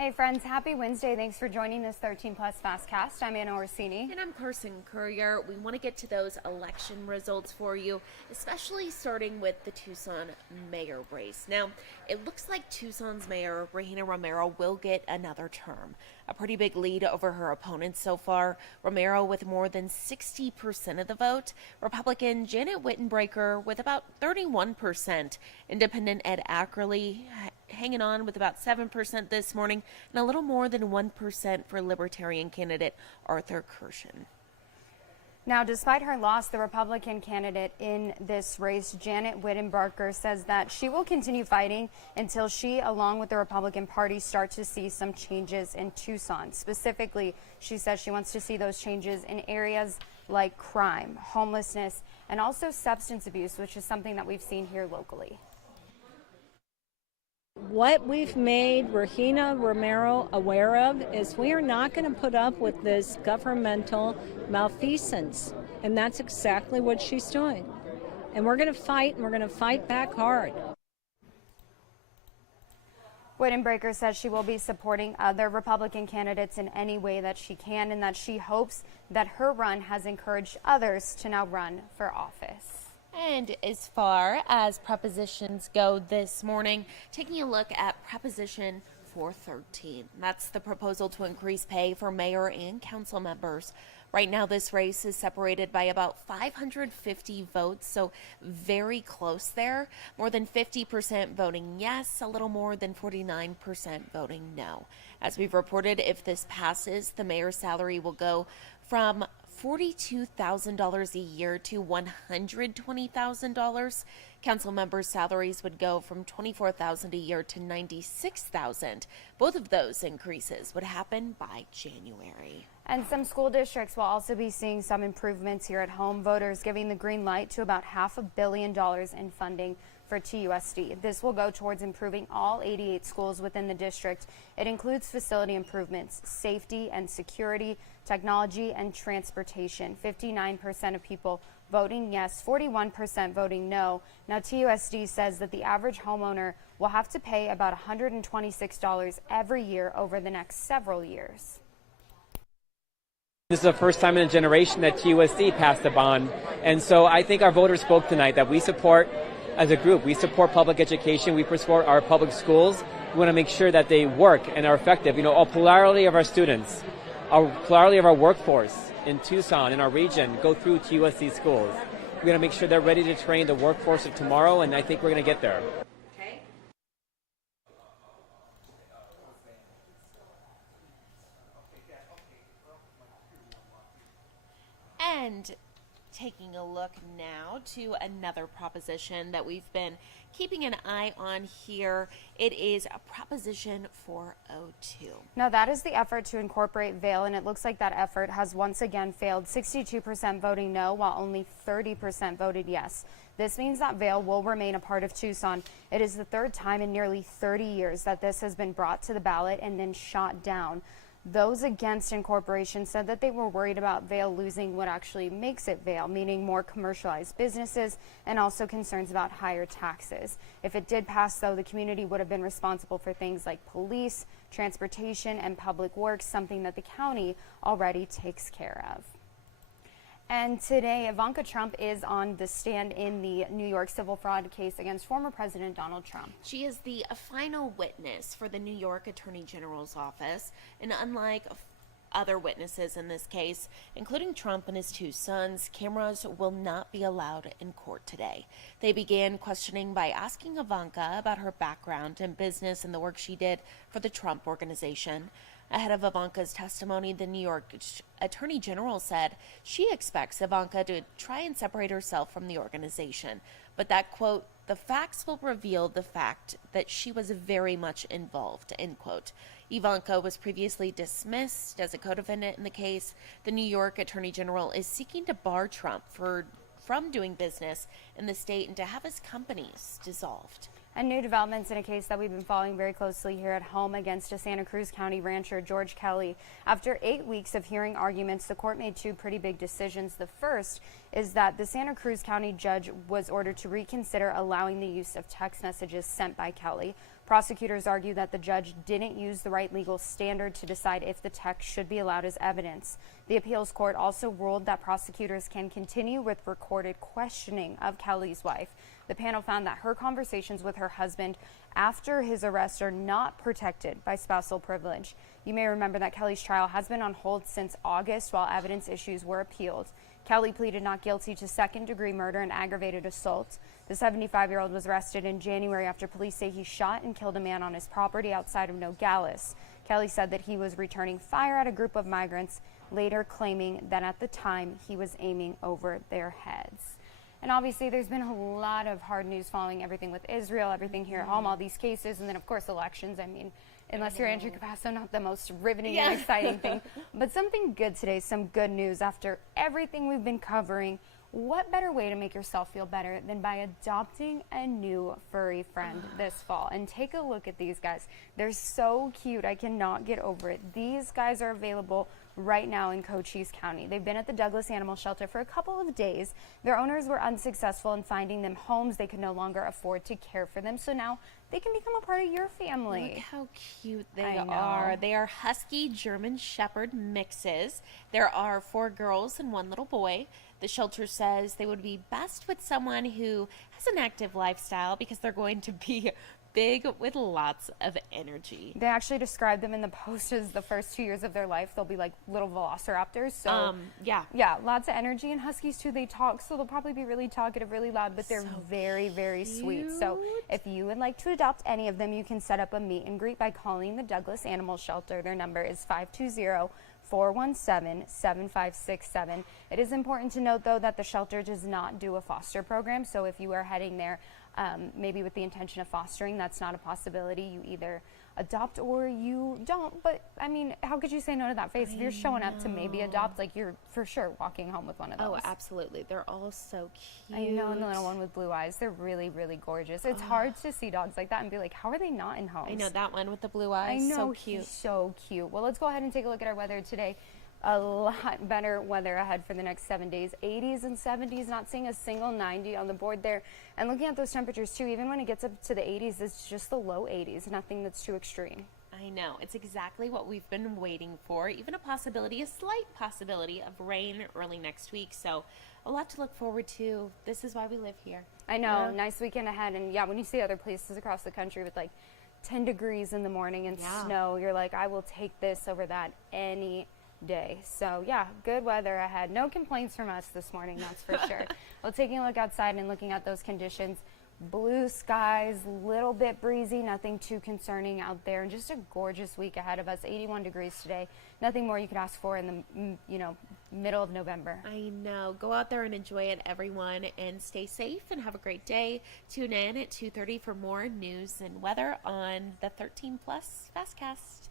Hey friends, happy Wednesday. Thanks for joining this 13 Plus FastCast. I'm Anna Orsini. And I'm Carson Courier. We want to get to those election results for you, especially starting with the Tucson mayor race. Now, it looks like Tucson's mayor, Regina Romero, will get another term. A pretty big lead over her opponents so far. Romero with more than 60% of the vote. Republican Janet Wittenbreaker with about 31%. Independent Ed Ackerley hanging on with about 7% this morning, and a little more than 1% for Libertarian candidate Arthur Kirshen. Now, despite her loss, the Republican candidate in this race, Janet Wittenbreaker, says that she will continue fighting until she, along with the Republican Party, start to see some changes in Tucson. Specifically, she says she wants to see those changes in areas like crime, homelessness, and also substance abuse, which is something that we've seen here locally. What we've made Regina Romero aware of is we are not going to put up with this governmental malfeasance. And that's exactly what she's doing. And we're going to fight, and we're going to fight back hard. Wittenbreaker says she will be supporting other Republican candidates in any way that she can, and that she hopes that her run has encouraged others to now run for office. And as far as propositions go this morning, taking a look at Proposition 413. That's the proposal to increase pay for mayor and council members. Right now, this race is separated by about 550 votes, so very close there. More than 50% voting yes, a little more than 49% voting no. As we've reported, if this passes, the mayor's salary will go from $42,000 a year to $120,000. Council members' salaries would go from $24,000 a year to $96,000. Both of those increases would happen by January. And some school districts will also be seeing some improvements here at home. Voters giving the green light to about $500 million in funding for TUSD. This will go towards improving all 88 schools within the district. It includes facility improvements, safety and security, technology, and transportation. 59% of people voting yes, 41% voting no. Now, TUSD says that the average homeowner will have to pay about $126 every year over the next several years. This is the first time in a generation that TUSD passed a bond. And so I think our voters spoke tonight that we support, as a group, we support public education, we support our public schools. We want to make sure that they work and are effective. You know, a plurality of our students, a plurality of our workforce in Tucson, in our region, go through TUSD schools. We're going to make sure they're ready to train the workforce of tomorrow, and I think we're going to get there. And taking a look now to another proposition that we've been keeping an eye on here. It is a Proposition 402. Now, that is the effort to incorporate Vail, and it looks like that effort has once again failed. 62% voting no, while only 30% voted yes. This means that Vail will remain a part of Tucson. It is the third time in nearly 30 years that this has been brought to the ballot and then shot down. Those against incorporation said that they were worried about Vail losing what actually makes it Vail, meaning more commercialized businesses, and also concerns about higher taxes. If it did pass, though, the community would have been responsible for things like police, transportation, and public works, something that the county already takes care of. And today, Ivanka Trump is on the stand in the New York civil fraud case against former President Donald Trump. She is the final witness for the New York Attorney General's office, and unlike other witnesses in this case, including Trump and his two sons, cameras will not be allowed in court today. They began questioning by asking Ivanka about her background in business and the work she did for the Trump Organization. Ahead of Ivanka's testimony, the New York Attorney General said she expects Ivanka to try and separate herself from the organization, but that, quote, the facts will reveal the fact that she was very much involved, end quote. Ivanka was previously dismissed as a co-defendant in the case. The New York Attorney General is seeking to bar Trump from doing business in the state and to have his companies dissolved. And new developments in a case that we've been following very closely here at home against a Santa Cruz County rancher, George Kelly. After 8 weeks of hearing arguments, the court made two pretty big decisions. The first is that the Santa Cruz County judge was ordered to reconsider allowing the use of text messages sent by Kelly. Prosecutors argue that the judge didn't use the right legal standard to decide if the text should be allowed as evidence. The appeals court also ruled that prosecutors can continue with recorded questioning of Kelly's wife. The panel found that her conversations with her husband after his arrest are not protected by spousal privilege. You may remember that Kelly's trial has been on hold since August while evidence issues were appealed. Kelly pleaded not guilty to second-degree murder and aggravated assault. The 75-year-old was arrested in January after police say he shot and killed a man on his property outside of Nogales. Kelly said that he was returning fire at a group of migrants, later claiming that at the time he was aiming over their heads. And obviously there's been a lot of hard news following everything with Israel, everything here at home, all these cases, and then of course elections. I mean, unless you're Andrew Capasso, not the most riveting and exciting thing. But something good today, some good news after everything we've been covering. What better way to make yourself feel better than by adopting a new furry friend this fall? And take a look at these guys. They're so cute. I cannot get over it. These guys are available right now in Cochise County. They've been at the Douglas Animal Shelter for a couple of days. Their owners were unsuccessful in finding them homes. They could no longer afford to care for them. So now they can become a part of your family. Look how cute they are. They are Husky German Shepherd mixes. There are 4 girls and 1 little boy. The shelter says they would be best with someone who has an active lifestyle because they're going to be big with lots of energy. They actually described them in the post as the first 2 years of their life. They'll be like little velociraptors. So yeah, lots of energy. And Huskies too, they talk, so they'll probably be really talkative, really loud, but they're very, very sweet. So if you would like to adopt any of them, you can set up a meet and greet by calling the Douglas Animal Shelter. Their number is 520-417-7567. It is important to note, though, that the shelter does not do a foster program. So if you are heading there, maybe with the intention of fostering, that's not a possibility. You either adopt or you don't. But I mean, how could you say no to that face? If you're showing up to maybe adopt, like, you're for sure walking home with one of those. Oh, absolutely. They're all so cute. I know, and the little one with blue eyes, they're really, really gorgeous. It's hard to see dogs like that and be like, how are they not in homes? I know, that one with the blue eyes. I know, so cute. He's so cute. Well, let's go ahead and take a look at our weather today. A lot better weather ahead for the next 7 days. 80s and 70s, not seeing a single 90 on the board there. And looking at those temperatures too, even when it gets up to the 80s, it's just the low 80s, nothing that's too extreme. I know. It's exactly what we've been waiting for. Even a slight possibility of rain early next week. So a lot to look forward to. This is why we live here. I know. Nice weekend ahead. And yeah, when you see other places across the country with like 10 degrees in the morning and snow, you're like, I will take this over that any day. So yeah, good weather ahead. No complaints from us this morning, that's for sure. Well, taking a look outside and looking at those conditions, blue skies, little bit breezy, nothing too concerning out there, and just a gorgeous week ahead of us. 81 degrees today. Nothing more you could ask for in the middle of November. I know. Go out there and enjoy it, everyone, and stay safe and have a great day. Tune in at 2:30 for more news and weather on the 13 Plus FastCast.